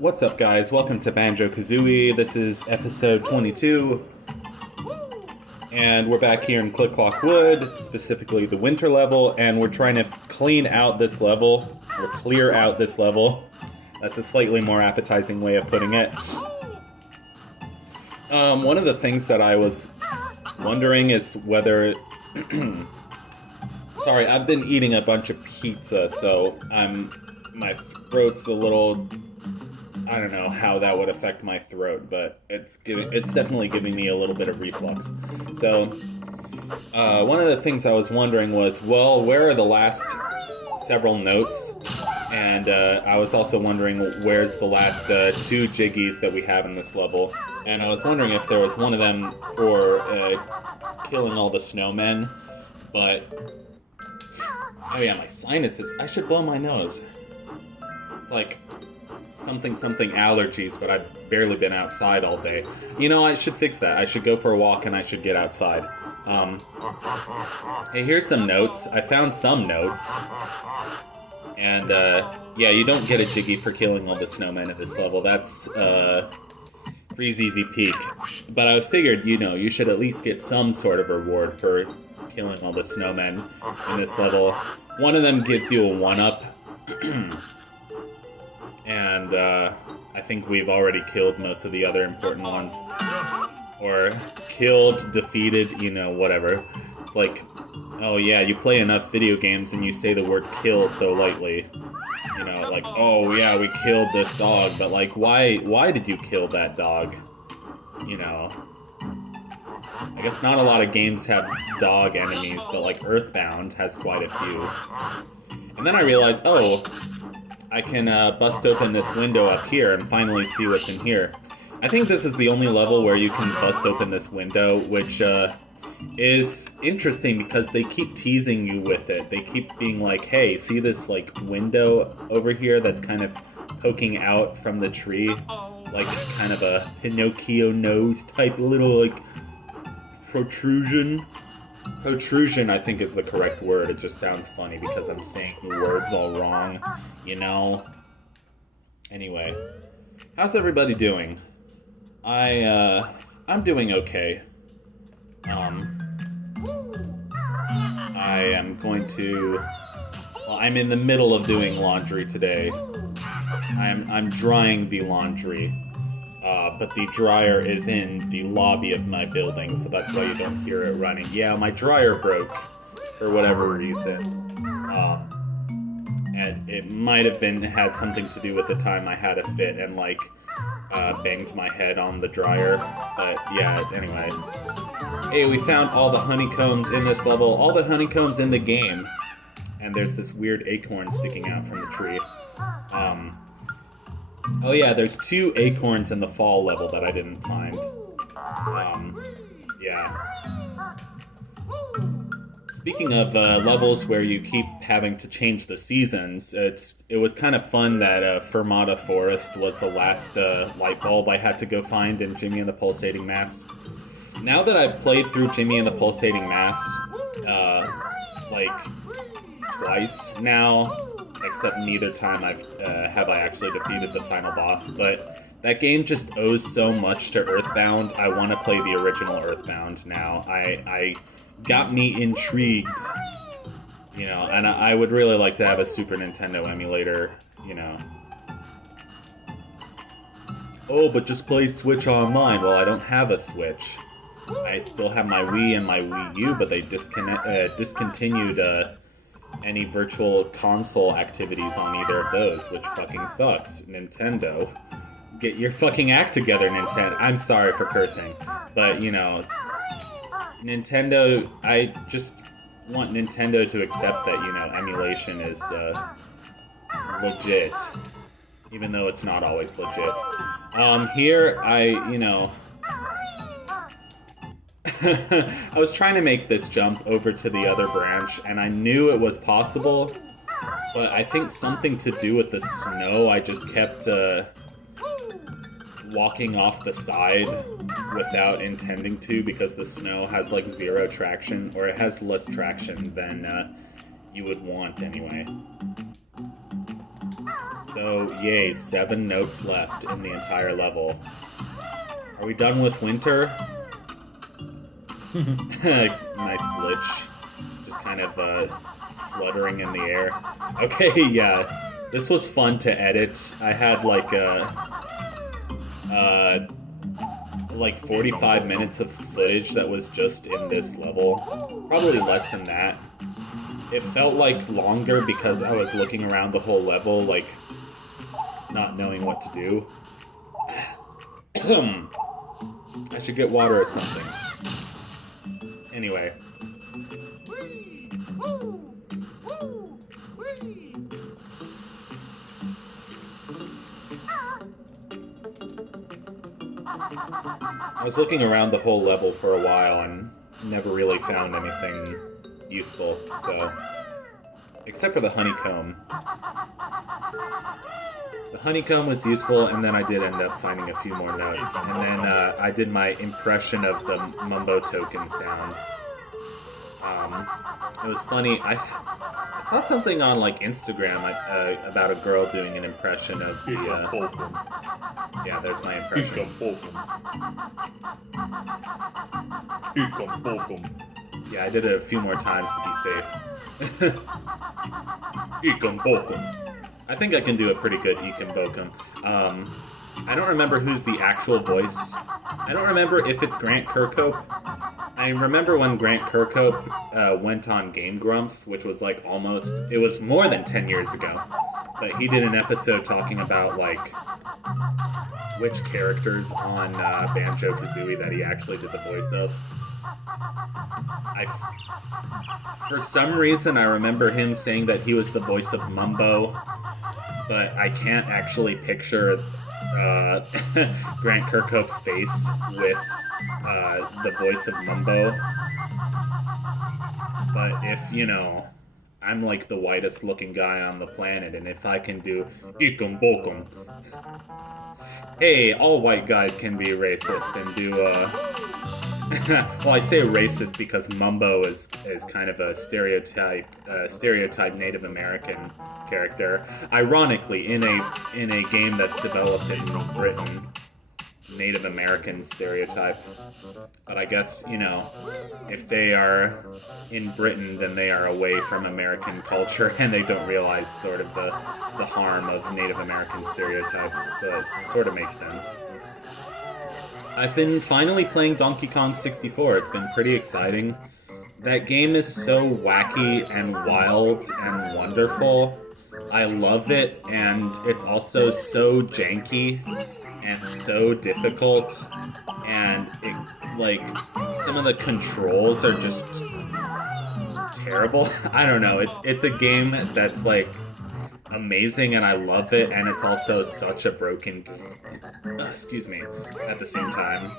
What's up, guys? Welcome to Banjo-Kazooie. This is episode 22, and we're back here in Click Clock Wood, specifically the winter level, and we're trying to clean out this level, or clear out this level. That's a slightly more appetizing way of putting it. One of the things that I was wondering is whether... Sorry, I've been eating a bunch of pizza, so my throat's a little... I don't know how that would affect my throat, but it's definitely giving me a little bit of reflux. So, one of the things I was wondering was, well, where are the last several notes? And I was also wondering, where's the last two jiggies that we have in this level? And I was wondering if there was one of them for killing all the snowmen, but... Oh yeah, my sinuses. I should blow my nose. It's like... something allergies, but I've barely been outside all day. You know, I should fix that. I should go for a walk and I should get outside. Hey, here's some notes. I found some notes. And, yeah, you don't get a Jiggy for killing all the snowmen at this level. That's, Freeze Easy Peak. But I was figured, you know, you should at least get some sort of reward for killing all the snowmen in this level. One of them gives you a 1-up. And, I think we've already killed most of the other important ones. Or killed, defeated, you know, whatever. It's like, oh yeah, you play enough video games and you say the word kill so lightly. You know, like, oh yeah, we killed this dog, but like, why did you kill that dog? You know. I guess not a lot of games have dog enemies, but like Earthbound has quite a few. And then I realized, oh... I can bust open this window up here and finally see what's in here. I think this is the only level where you can bust open this window, which is interesting because they keep teasing you with it. They keep being like, hey, see this like window over here that's kind of poking out from the tree? Like kind of a Pinocchio nose type little like protrusion. Protrusion, I think, is the correct word. It just sounds funny because I'm saying the words all wrong, you know? Anyway, how's everybody doing? I'm doing okay. I am going to... Well, I'm in the middle of doing laundry today. I'm drying the laundry. But the dryer is in the lobby of my building, so that's why you don't hear it running. Yeah, my dryer broke, for whatever reason. And it might have had something to do with the time I had a fit and, like, banged my head on the dryer. But, yeah, anyway. Hey, we found all the honeycombs in this level, all the honeycombs in the game. And there's this weird acorn sticking out from the tree. Oh yeah, there's 2 acorns in the fall level that I didn't find. Yeah. Speaking of levels where you keep having to change the seasons, it was kind of fun that Fermata Forest was the last light bulb I had to go find in Jimmy and the Pulsating Mass. Now that I've played through Jimmy and the Pulsating Mass, like, twice now, except neither time have I actually defeated the final boss, but that game just owes so much to Earthbound. I want to play the original Earthbound now. I got me intrigued, you know, and I would really like to have a Super Nintendo emulator, you know. Oh, but just play Switch Online. Well, I don't have a Switch. I still have my Wii and my Wii U, but they discontinued any virtual console activities on either of those, which fucking sucks. Nintendo. Get your fucking act together, Nintendo. I'm sorry for cursing, but, you know, it's... Nintendo, I just want Nintendo to accept that, you know, emulation is, legit. Even though it's not always legit. Here, you know... I was trying to make this jump over to the other branch, and I knew it was possible, but I think something to do with the snow, I just kept, walking off the side without intending to, because the snow has, like, 0 traction, or it has less traction than, you would want, anyway. So, yay, 7 notes left in the entire level. Are we done with winter? Nice glitch. Just kind of fluttering in the air. Okay, yeah. This was fun to edit. I had like 45 minutes of footage that was just in this level. Probably less than that. It felt like longer because I was looking around the whole level, like, not knowing what to do. I should get water or something. Anyway. I was looking around the whole level for a while and never really found anything useful, so... Except for the honeycomb. The honeycomb was useful, and then I did end up finding a few more notes. And then I did my impression of the Mumbo token sound. It was funny. I saw something on like Instagram about a girl doing an impression of the. Yeah, there's my impression. Yeah, I did it a few more times to be safe. I think I can do a pretty good Ikum Bokum. I don't remember who's the actual voice. I don't remember if it's Grant Kirkhope. I remember when Grant Kirkhope went on Game Grumps, which was like it was more than 10 years ago. But he did an episode talking about like which characters on Banjo-Kazooie that he actually did the voice of. For some reason, I remember him saying that he was the voice of Mumbo, but I can't actually picture Grant Kirkhope's face with the voice of Mumbo. But if, you know, I'm like the whitest looking guy on the planet, and if I can do Ikum Bokum, hey, all white guys can be racist and do well, I say racist because Mumbo is kind of a stereotype Native American character. Ironically, in a game that's developed in Britain, Native American stereotype. But I guess, you know, if they are in Britain, then they are away from American culture, and they don't realize sort of the harm of Native American stereotypes. So it sort of makes sense. I've been finally playing Donkey Kong 64. It's been pretty exciting. That game is so wacky and wild and wonderful. I love it, and it's also so janky and so difficult, and some of the controls are just terrible. I don't know. It's a game that's like amazing, and I love it, and it's also such a broken game. Excuse me. At the same time,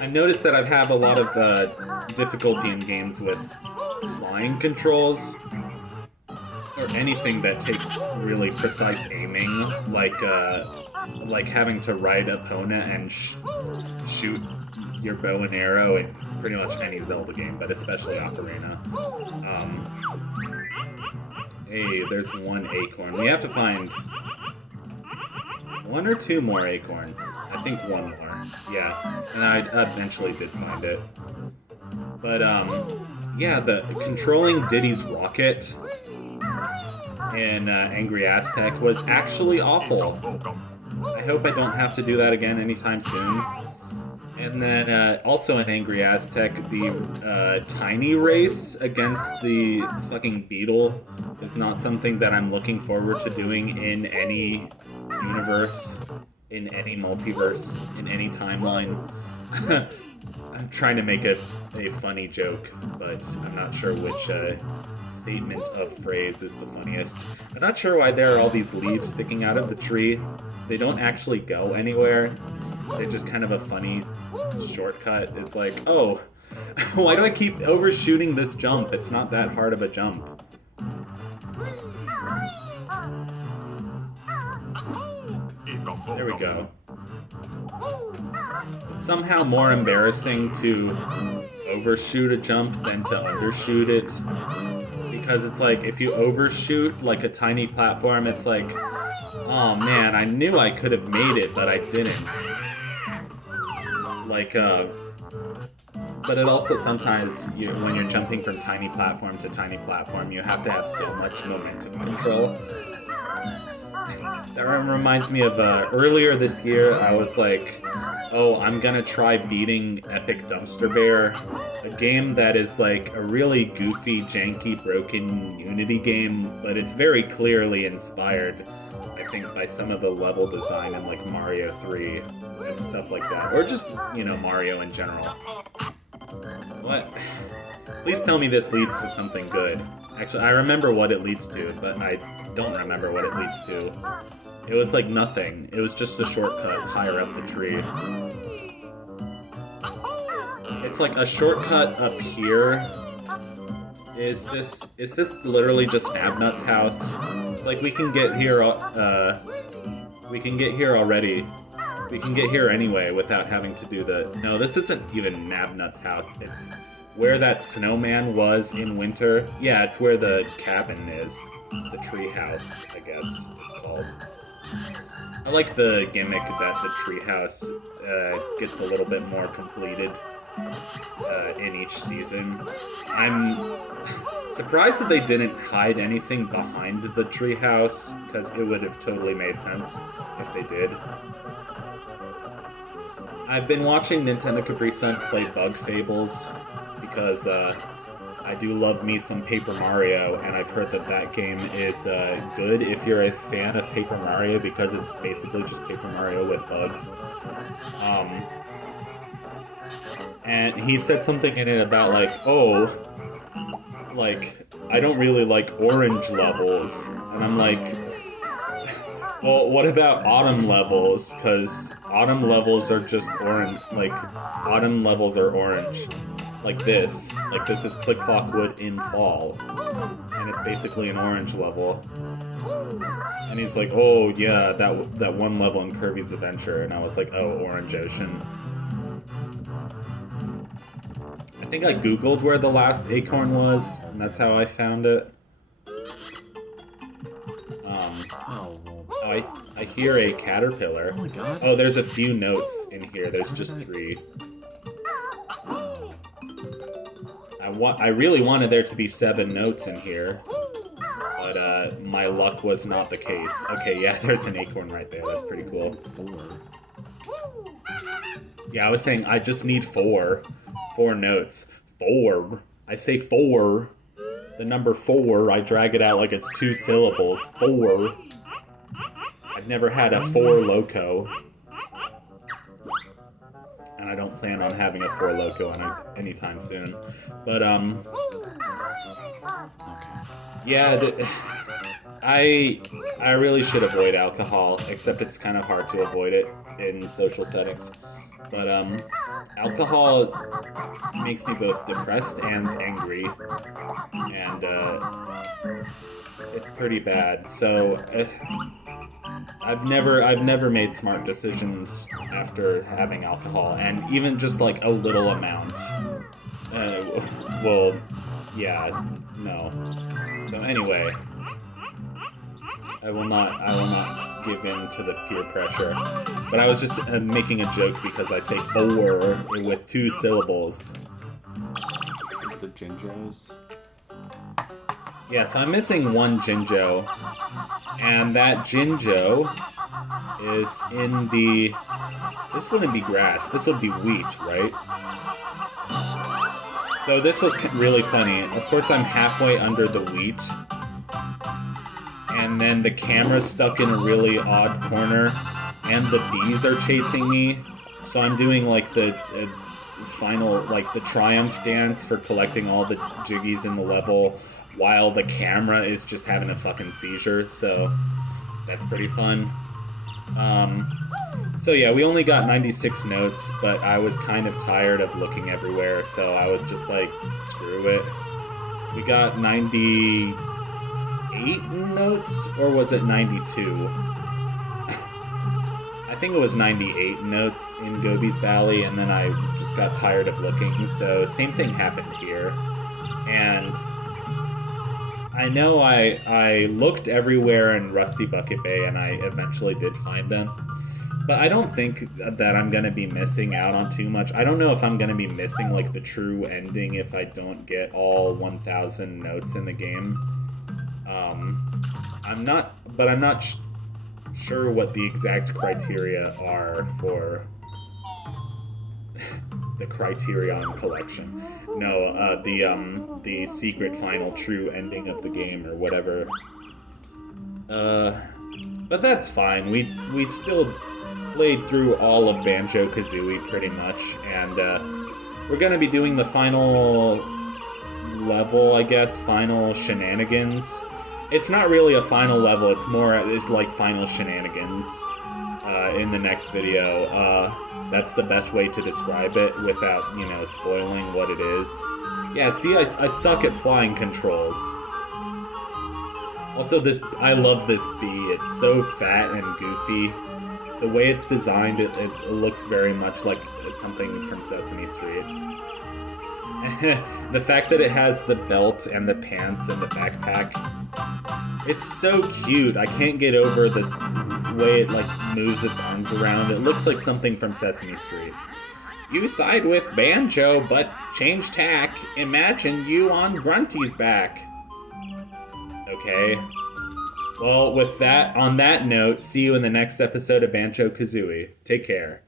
I've noticed that I've had a lot of difficulty in games with flying controls, or anything that takes really precise aiming, like having to ride Epona and shoot your bow and arrow in pretty much any Zelda game, but especially Ocarina. Hey, there's one acorn. We have to find 1 or 2 more acorns. I think 1 more. Yeah, and I eventually did find it. But, yeah, the controlling Diddy's rocket in Angry Aztec was actually awful. I hope I don't have to do that again anytime soon. And then also in Angry Aztec, the tiny race against the fucking beetle is not something that I'm looking forward to doing in any universe, in any multiverse, in any timeline. I'm trying to make a funny joke, but I'm not sure which statement of phrase is the funniest. I'm not sure why there are all these leaves sticking out of the tree. They don't actually go anywhere. They're just kind of a funny shortcut. It's like, oh, why do I keep overshooting this jump? It's not that hard of a jump. There we go. It's somehow more embarrassing to overshoot a jump than to undershoot it, because it's like, if you overshoot, like, a tiny platform, it's like, oh man, I knew I could have made it, but I didn't. Like, but it also sometimes, when you're jumping from tiny platform to tiny platform, you have to have so much momentum control. That reminds me of earlier this year, I was like, oh, I'm gonna try beating Epic Dumpster Bear, a game that is like a really goofy, janky, broken Unity game, but it's very clearly inspired, I think, by some of the level design in like Mario 3 and stuff like that, or just, Mario in general. What? Please tell me this leads to something good. Actually, I remember what it leads to, but I don't remember what it leads to. It was like nothing. It was just a shortcut higher up the tree. It's like a shortcut up here. Is this literally just Nabnut's house? It's like we can get here we can get here already. We can get here anyway without having to do the... No, this isn't even Nabnut's house. It's where that snowman was in winter. Yeah, it's where the cabin is. The tree house, I guess it's called. I like the gimmick that the treehouse gets a little bit more completed in each season. I'm surprised that they didn't hide anything behind the treehouse, because it would have totally made sense if they did. I've been watching Nintendo Capri Sun play Bug Fables, because I do love me some Paper Mario, and I've heard that that game is good if you're a fan of Paper Mario, because it's basically just Paper Mario with bugs. And he said something in it about, like, oh, like, I don't really like orange levels. And I'm like, well, what about autumn levels? Because autumn levels are just orange, like, autumn levels are orange. Like this. Like, this is Click Clock Wood in fall. And it's basically an orange level. And he's like, oh, yeah, that one level in Kirby's Adventure. And I was like, oh, Orange Ocean. I think I googled where the last acorn was, and that's how I found it. I hear a caterpillar. Oh my god. Oh, there's a few notes in here. There's just 3. I really wanted there to be 7 notes in here, but my luck was not the case. Okay, yeah, there's an acorn right there. That's pretty cool. 4. Yeah, I was saying I just need 4. 4 notes. 4. I say 4. The number 4, I drag it out like it's 2 syllables. 4. I've never had a 4 Loco. And I don't plan on having a 4 Loco anytime soon. But, yeah, I really should avoid alcohol, except it's kind of hard to avoid it in social settings. But, alcohol makes me both depressed and angry, and, it's pretty bad, so, I've never made smart decisions after having alcohol, and even just, like, a little amount, well, yeah, no. So anyway, I will not give in to the peer pressure. But I was just making a joke because I say 4 with 2 syllables. The Jinjos. Yeah, so I'm missing 1 Jinjo. And that Jinjo is in the... This wouldn't be grass. This would be wheat, right? So this was really funny. Of course, I'm halfway under the wheat. And then the camera's stuck in a really odd corner, and the bees are chasing me. So I'm doing like the final, like the triumph dance for collecting all the jiggies in the level, while the camera is just having a fucking seizure. So that's pretty fun. So yeah, we only got 96 notes, but I was kind of tired of looking everywhere, so I was just like, screw it. We got 98 notes, or was it 92? I think it was 98 notes in Gobi's Valley, and then I just got tired of looking, so same thing happened here. And I know I looked everywhere in Rusty Bucket Bay, and I eventually did find them. But I don't think that I'm going to be missing out on too much. I don't know if I'm going to be missing, like, the true ending if I don't get all 1,000 notes in the game. I'm not sure what the exact criteria are for the Criterion Collection. No, the secret final true ending of the game or whatever. But that's fine. We still played through all of Banjo-Kazooie pretty much, and we're gonna be doing the final level, I guess, final shenanigans. It's not really a final level, it's like final shenanigans in the next video. That's the best way to describe it without, spoiling what it is. Yeah, see, I suck at flying controls. Also, I love this bee. It's so fat and goofy. The way it's designed, it looks very much like something from Sesame Street. The fact that it has the belt and the pants and the backpack, it's so cute. I can't get over the way it moves its arms around. It looks like something from Sesame Street. You side with Banjo, but change tack. Imagine you on Grunty's back. Okay. Well, on that note, see you in the next episode of Banjo-Kazooie. Take care.